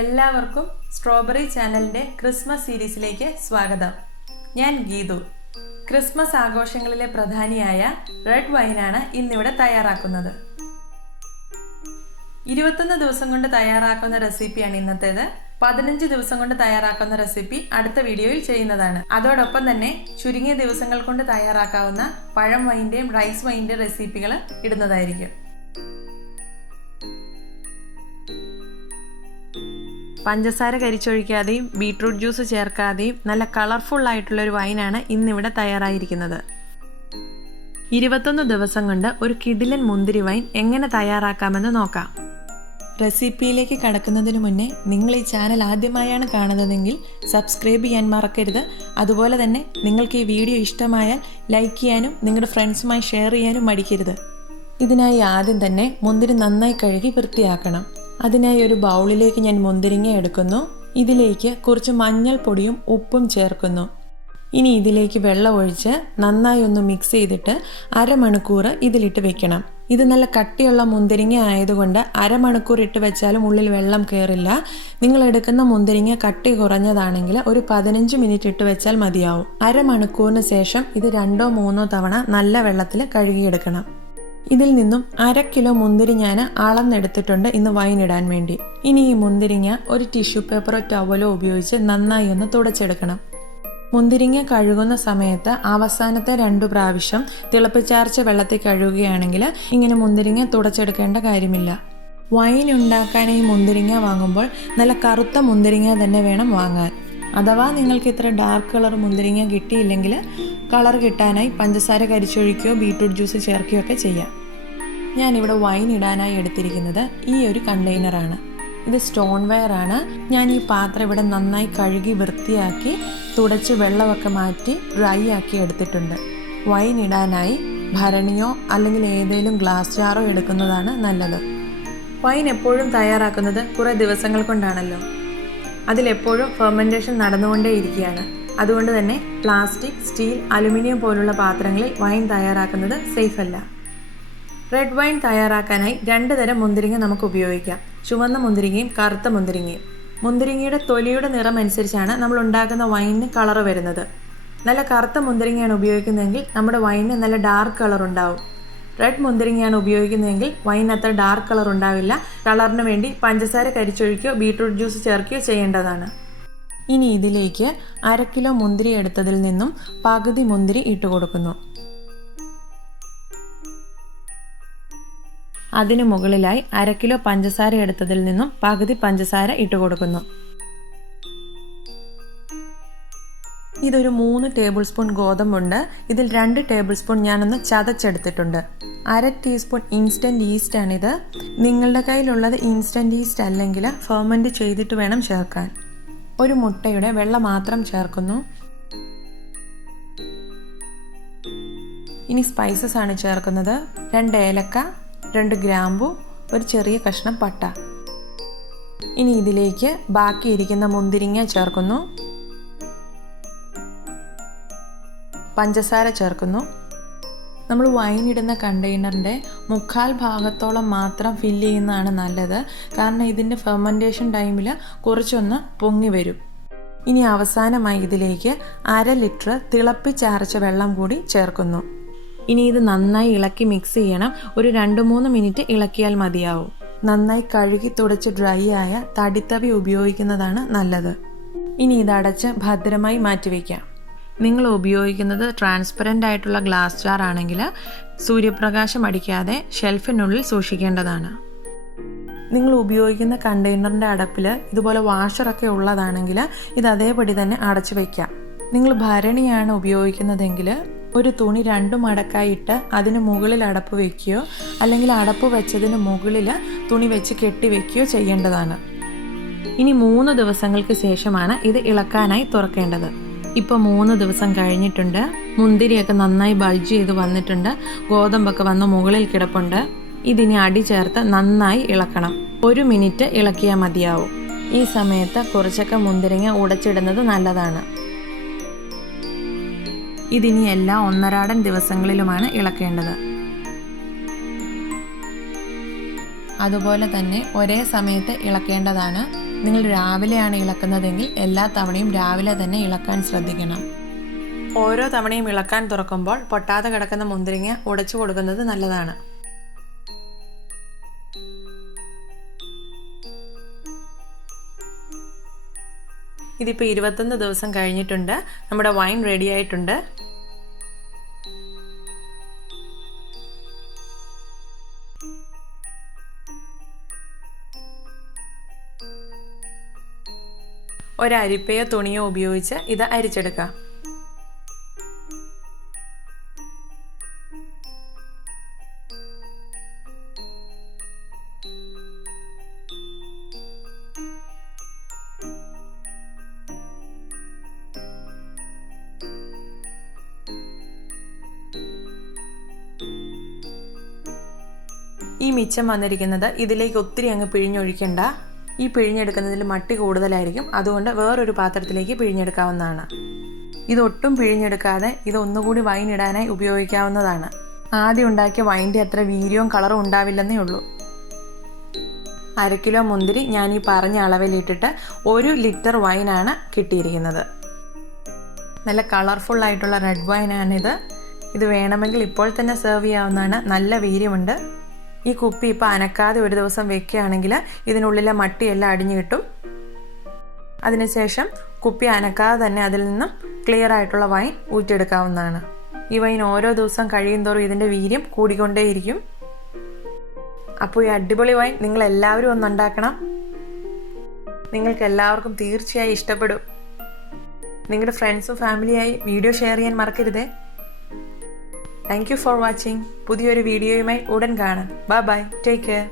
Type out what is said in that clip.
എല്ലാവർക്കും സ്ട്രോബെറി ചാനലിൻ്റെ ക്രിസ്മസ് സീരീസിലേക്ക് സ്വാഗതം. ഞാൻ ഗീതു. ക്രിസ്മസ് ആഘോഷങ്ങളിലെ പ്രധാനിയായ റെഡ് വൈനാണ് ഇന്നിവിടെ തയ്യാറാക്കുന്നത്. 21 ദിവസം കൊണ്ട് തയ്യാറാക്കുന്ന റെസിപ്പിയാണ് ഇന്നത്തേത്. 15 ദിവസം കൊണ്ട് തയ്യാറാക്കുന്ന റെസിപ്പി അടുത്ത വീഡിയോയിൽ ചെയ്യുന്നതാണ്. അതോടൊപ്പം തന്നെ ചുരുങ്ങിയ ദിവസങ്ങൾ കൊണ്ട് തയ്യാറാക്കാവുന്ന പഴം വൈൻ്റെയും റൈസ് വൈൻ്റെയും റെസിപ്പികൾ ഇടുന്നതായിരിക്കും. പഞ്ചസാര കരിച്ചൊഴിക്കാതെയും ബീട്രൂട്ട് ജ്യൂസ് ചേർക്കാതെയും നല്ല കളർഫുൾ ആയിട്ടുള്ളൊരു വൈനാണ് ഇന്നിവിടെ തയ്യാറായിരിക്കുന്നത്. 21 ദിവസം കൊണ്ട് ഒരു കിടിലൻ മുന്തിരി വൈൻ എങ്ങനെ തയ്യാറാക്കാമെന്ന് നോക്കാം. റെസിപ്പിയിലേക്ക് കടക്കുന്നതിന് മുന്നേ നിങ്ങൾ ഈ ചാനൽ ആദ്യമായാണ് കാണുന്നതെങ്കിൽ സബ്സ്ക്രൈബ് ചെയ്യാൻ മറക്കരുത്. അതുപോലെ തന്നെ നിങ്ങൾക്ക് ഈ വീഡിയോ ഇഷ്ടമായാൽ ലൈക്ക് ചെയ്യാനും നിങ്ങളുടെ ഫ്രണ്ട്സുമായി ഷെയർ ചെയ്യാനും മടിക്കരുത്. ഇതിനായി ആദ്യം തന്നെ മുന്തിരി നന്നായി കഴുകി വൃത്തിയാക്കണം. അതിനായി ഒരു ബൗളിലേക്ക് ഞാൻ മുന്തിരിങ്ങ എടുക്കുന്നു. ഇതിലേക്ക് കുറച്ച് മഞ്ഞൾപ്പൊടിയും ഉപ്പും ചേർക്കുന്നു. ഇനി ഇതിലേക്ക് വെള്ളം ഒഴിച്ച് നന്നായി ഒന്ന് മിക്സ് ചെയ്തിട്ട് അരമണിക്കൂർ ഇതിലിട്ട് വെക്കണം. ഇത് നല്ല കട്ടിയുള്ള മുന്തിരിങ്ങ ആയതുകൊണ്ട് അരമണിക്കൂർ ഇട്ട് വെച്ചാലും ഉള്ളിൽ വെള്ളം കയറില്ല. നിങ്ങൾ എടുക്കുന്ന മുന്തിരിങ്ങ കട്ടി കുറഞ്ഞതാണെങ്കിൽ ഒരു 15 മിനിറ്റ് ഇട്ട് വെച്ചാൽ മതിയാവും. അരമണിക്കൂറിന് ശേഷം ഇത് 2-3 തവണ നല്ല വെള്ളത്തിൽ കഴുകിയെടുക്കണം. ഇതിൽ നിന്നും 1/2 കിലോ മുന്തിരി ഞാൻ അളന്നെടുത്തിട്ടുണ്ട് ഇന്ന് വൈൻ ഇടാൻ വേണ്ടി. ഇനി ഈ മുന്തിരിങ്ങ ഒരു ടിഷ്യൂ പേപ്പറോ ടവലോ ഉപയോഗിച്ച് നന്നായി ഒന്ന് തുടച്ചെടുക്കണം. മുന്തിരിങ്ങ കഴുകുന്ന സമയത്ത് അവസാനത്തെ 2 പ്രാവശ്യം തിളപ്പിച്ചാർച്ച വെള്ളത്തിൽ കഴുകുകയാണെങ്കിൽ ഇങ്ങനെ മുന്തിരിങ്ങ തുടച്ചെടുക്കേണ്ട കാര്യമില്ല. വൈൻ ഉണ്ടാക്കാനായി മുന്തിരിങ്ങ വാങ്ങുമ്പോൾ നല്ല കറുത്ത മുന്തിരിങ്ങ തന്നെ വേണം വാങ്ങാൻ. അഥവാ നിങ്ങൾക്ക് ഇത്ര ഡാർക്ക് കളർ മുന്തിരിങ്ങ കിട്ടിയില്ലെങ്കിൽ കളർ കിട്ടാനായി പഞ്ചസാര കരിച്ചൊഴിക്കുകയോ ബീട്രൂട്ട് ജ്യൂസ് ചേർക്കുകയോ ഒക്കെ ചെയ്യാം. ഞാനിവിടെ വൈൻ ഇടാനായി എടുത്തിരിക്കുന്നത് ഈ ഒരു കണ്ടെയ്നറാണ്. ഇത് സ്റ്റോൺ വെയർ ആണ്. ഞാൻ ഈ പാത്രം ഇവിടെ നന്നായി കഴുകി വൃത്തിയാക്കി തുടച്ച് വെള്ളമൊക്കെ മാറ്റി ഡ്രൈ ആക്കി എടുത്തിട്ടുണ്ട്. വൈൻ ഇടാനായി ഭരണിയോ അല്ലെങ്കിൽ ഏതെങ്കിലും ഗ്ലാസ് ജാറോ എടുക്കുന്നതാണ് നല്ലത്. വൈൻ എപ്പോഴും തയ്യാറാക്കുന്നത് കുറേ ദിവസങ്ങൾ കൊണ്ടാണല്ലോ. അതിലെപ്പോഴും ഫെർമെൻറ്റേഷൻ നടന്നുകൊണ്ടേയിരിക്കുകയാണ്. അതുകൊണ്ട് തന്നെ പ്ലാസ്റ്റിക്, സ്റ്റീൽ, അലുമിനിയം പോലുള്ള പാത്രങ്ങളിൽ വൈൻ തയ്യാറാക്കുന്നത് സേഫ് അല്ല. റെഡ് വൈൻ തയ്യാറാക്കാനായി 2 തരം മുന്തിരിങ്ങ നമുക്ക് ഉപയോഗിക്കാം. ചുവന്ന മുന്തിരിങ്ങയും കറുത്ത മുന്തിരിങ്ങയും. മുന്തിരിങ്ങയുടെ തൊലിയുടെ നിറം അനുസരിച്ചാണ് നമ്മൾ ഉണ്ടാക്കുന്ന വൈനിന് കളർ വരുന്നത്. നല്ല കറുത്ത മുന്തിരിങ്ങയാണ് ഉപയോഗിക്കുന്നതെങ്കിൽ നമ്മുടെ വൈനിന് നല്ല ഡാർക്ക് കളർ ഉണ്ടാവും. റെഡ് മുന്തിരിങ്ങയാണ് ഉപയോഗിക്കുന്നതെങ്കിൽ വൈൻ അത്ര ഡാർക്ക് കളർ ഉണ്ടാവില്ല. കളറിന് വേണ്ടി പഞ്ചസാര കരിച്ചൊഴിക്കുകയോ ബീട്രൂട്ട് ജ്യൂസ് ചേർക്കുകയോ ചെയ്യേണ്ടതാണ്. ഇനി ഇതിലേക്ക് 1/2 കിലോ മുന്തിരി എടുത്തതിൽ നിന്നും പകുതി മുന്തിരി ഇട്ട് കൊടുക്കുന്നു. അതിന് മുകളിലായി 1/2 കിലോ പഞ്ചസാര എടുത്തതിൽ നിന്നും പകുതി പഞ്ചസാര ഇട്ട് കൊടുക്കുന്നു. ഇതൊരു 3 ടേബിൾ സ്പൂൺ ഗോതമ്പുണ്ട്. ഇതിൽ 2 ടേബിൾ സ്പൂൺ ഞാനൊന്ന് ചതച്ചെടുത്തിട്ടുണ്ട്. 1/2 ടീസ്പൂൺ ഇൻസ്റ്റൻറ്റ് ഈസ്റ്റ് ആണിത്. നിങ്ങളുടെ കയ്യിലുള്ളത് ഇൻസ്റ്റൻറ്റ് ഈസ്റ്റ് അല്ലെങ്കിൽ ഫെർമെൻറ്റ് ചെയ്തിട്ട് വേണം ചേർക്കാൻ. ഒരു മുട്ടയുടെ വെള്ള മാത്രം ചേർക്കുന്നു. ഇനി സ്പൈസസ് ആണ് ചേർക്കുന്നത്. 2 ഏലക്ക, 2 ഗ്രാമ്പു, ഒരു ചെറിയ കഷ്ണം പട്ട. ഇനി ഇതിലേക്ക് ബാക്കിയിരിക്കുന്ന മുന്തിരിങ്ങ ചേർക്കുന്നു. പഞ്ചസാര ചേർക്കുന്നു. നമ്മൾ വൈൻ ഇടുന്ന കണ്ടെയ്നറിൻ്റെ 1/4 ഭാഗത്തോളം മാത്രം ഫില്ല് ചെയ്യുന്നതാണ് നല്ലത്. കാരണം ഇതിൻ്റെ ഫെർമെൻറ്റേഷൻ ടൈമിൽ കുറച്ചൊന്ന് പൊങ്ങി വരും. ഇനി അവസാനമായി ഇതിലേക്ക് 1/2 ലിറ്റർ തിളപ്പിച്ചാർച്ച വെള്ളം കൂടി ചേർക്കുന്നു. ഇനി ഇത് നന്നായി ഇളക്കി മിക്സ് ചെയ്യണം. ഒരു 2-3 മിനിറ്റ് ഇളക്കിയാൽ മതിയാവും. നന്നായി കഴുകി തുടച്ച് ഡ്രൈ ആയ തടിത്തവി ഉപയോഗിക്കുന്നതാണ് നല്ലത്. ഇനി ഇതടച്ച് ഭദ്രമായി മാറ്റിവെക്കാം. നിങ്ങൾ ഉപയോഗിക്കുന്നത് ട്രാൻസ്പെറൻ്റ് ആയിട്ടുള്ള ഗ്ലാസ് ജാർ ആണെങ്കിൽ സൂര്യപ്രകാശം അടിക്കാതെ ഷെൽഫിനുള്ളിൽ സൂക്ഷിക്കേണ്ടതാണ്. നിങ്ങൾ ഉപയോഗിക്കുന്ന കണ്ടെയ്നറിൻ്റെ അടപ്പിൽ ഇതുപോലെ വാഷറൊക്കെ ഉള്ളതാണെങ്കിൽ ഇത് അതേപടി തന്നെ അടച്ചു വയ്ക്കാം. നിങ്ങൾ ഭരണിയാണ് ഉപയോഗിക്കുന്നതെങ്കിൽ ഒരു തുണി 2 മടക്കായിട്ട് അതിന് മുകളിൽ അടപ്പ് വയ്ക്കുകയോ അല്ലെങ്കിൽ അടപ്പ് വെച്ചതിന് മുകളിൽ തുണി വെച്ച് കെട്ടി വയ്ക്കുകയോ ചെയ്യേണ്ടതാണ്. ഇനി 3 ദിവസങ്ങൾക്ക് ശേഷമാണ് ഇത് ഇളക്കാനായി തുറക്കേണ്ടത്. ഇപ്പോൾ 3 ദിവസം കഴിഞ്ഞിട്ടുണ്ട്. മുന്തിരിയൊക്കെ നന്നായി ബൾജ് ചെയ്ത് വന്നിട്ടുണ്ട്. ഗോതമ്പൊക്കെ വന്ന് മുകളിൽ കിടപ്പുണ്ട്. ഇതിനി അടി ചേർത്ത് നന്നായി ഇളക്കണം. 1 മിനിറ്റ് ഇളക്കിയാൽ മതിയാവും. ഈ സമയത്ത് കുറച്ചൊക്കെ മുന്തിരിങ്ങ ഉടച്ചിടുന്നത് നല്ലതാണ്. ഇതിനി എല്ലാ 1.5 ദിവസങ്ങളിലുമാണ് ഇളക്കേണ്ടത്. അതുപോലെ തന്നെ ഒരേ സമയത്ത് ഇളക്കേണ്ടതാണ്. നിങ്ങൾ രാവിലെയാണ് ഇളക്കുന്നതെങ്കിൽ എല്ലാ തവണയും രാവിലെ തന്നെ ഇളക്കാൻ ശ്രദ്ധിക്കണം. ഓരോ തവണയും ഇളക്കാൻ തുറക്കുമ്പോൾ പൊട്ടാതെ കിടക്കുന്ന മുന്തിരിങ്ങ ഉടച്ചു കൊടുക്കുന്നത് നല്ലതാണ്. ഇതിപ്പോൾ 21 ദിവസം കഴിഞ്ഞിട്ടുണ്ട്. നമ്മുടെ വൈൻ റെഡി ആയിട്ടുണ്ട്. ഒരു അരിപ്പയോ തുണിയോ ഉപയോഗിച്ച് ഇത് അരിച്ചെടുക്കാം. ഈ മിച്ചം വന്നിരിക്കുന്നത് ഇതിലേക്ക് ഒത്തിരി അങ്ങ് പിഴിഞ്ഞൊഴിക്കണ്ട. ഈ പിഴിഞ്ഞെടുക്കുന്നതിൽ മട്ടി കൂടുതലായിരിക്കും, അതുകൊണ്ട് വേറൊരു പാത്രത്തിലേക്ക് പിഴിഞ്ഞെടുക്കാവുന്നതാണ്. ഇതൊട്ടും പിഴിഞ്ഞെടുക്കാതെ ഇത് ഒന്നുകൂടി വൈൻ ഇടാനായി ഉപയോഗിക്കാവുന്നതാണ്. ആദ്യം ഉണ്ടാക്കിയ വൈൻ്റെ അത്ര വീര്യവും കളറും ഉണ്ടാവില്ലെന്നേ ഉള്ളൂ. 1/2 കിലോ മുന്തിരി ഞാൻ ഈ പറഞ്ഞ അളവിലിട്ടിട്ട് 1 ലിറ്റർ വൈനാണ് കിട്ടിയിരിക്കുന്നത്. നല്ല കളർഫുള്ളായിട്ടുള്ള റെഡ് വൈനാണിത്. ഇത് വേണമെങ്കിൽ ഇപ്പോൾ തന്നെ സെർവ് ചെയ്യാവുന്നതാണ്. നല്ല വീര്യമുണ്ട്. ഈ കുപ്പി ഇപ്പോൾ അനക്കാതെ ഒരു ദിവസം വെക്കുകയാണെങ്കിൽ ഇതിനുള്ളിലെ മട്ടിയെല്ലാം അടിഞ്ഞു കിട്ടും. അതിനുശേഷം കുപ്പി അനക്കാതെ തന്നെ അതിൽ നിന്നും ക്ലിയർ ആയിട്ടുള്ള വൈൻ ഊറ്റിയെടുക്കാവുന്നതാണ്. ഈ വൈൻ ഓരോ ദിവസം കഴിയുന്തോറും ഇതിൻ്റെ വീര്യം കൂടിക്കൊണ്ടേയിരിക്കും. അപ്പോൾ ഈ അടിപൊളി വൈൻ നിങ്ങൾ എല്ലാവരും ഒന്നുണ്ടാക്കണം. നിങ്ങൾക്ക് എല്ലാവർക്കും തീർച്ചയായും ഇഷ്ടപ്പെടും. നിങ്ങളുടെ ഫ്രണ്ട്സും ഫാമിലിയായി വീഡിയോ ഷെയർ ചെയ്യാൻ മറക്കരുതേ. Thank you for watching. പുതിയൊരു വീഡിയോയുമായി ഉടൻ കാണാം. Bye bye. Take care.